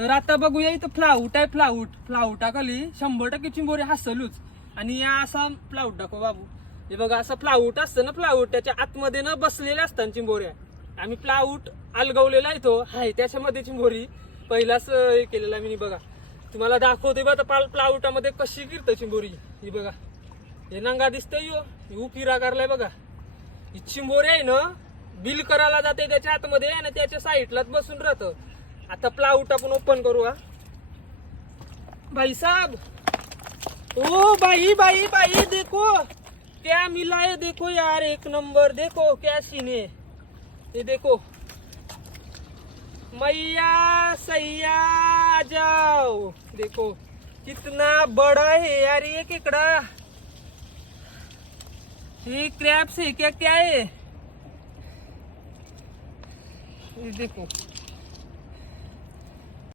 तर आता बघूया इथं फ्लाउट आहे. फ्लाउटाखाली 100% चिंबोरी हसलूच. आणि या असा फ्लाउट दाखव बाबू. हे बघा असं फ्लाउट असतं ना, फ्लाउट त्याच्या आतमध्ये ना बसलेल्या असतात चिंबोऱ्या. आम्ही फ्लाउट अलगवलेला आहे तो हाय त्याच्यामध्ये चिंबोरी पहिलाच हे केलेला मी. बघा तुम्हाला दाखवते बघा फ्लाउटामध्ये कशी गिरतं चिंबोरी. ही बघा हे नंगा दिसतंय यो फिरा करलाय बघा. ही चिंबोरी आहे ना बिल करायला जाते त्याच्या आतमध्ये आणि त्याच्या साईडलाच बसून राहतं. आता प्लाउट आपण ओपन करू. हा भाई साहब, ओ भाई भाई भाई देखो क्या मिला है. देखो यार एक नंबर. देखो क्या सीन है. ये देखो मैया सैया आ जाओ. देखो कितना बड़ा है यार ये केकड़ा. ये क्रैप्स है क्या क्या है. ये देखो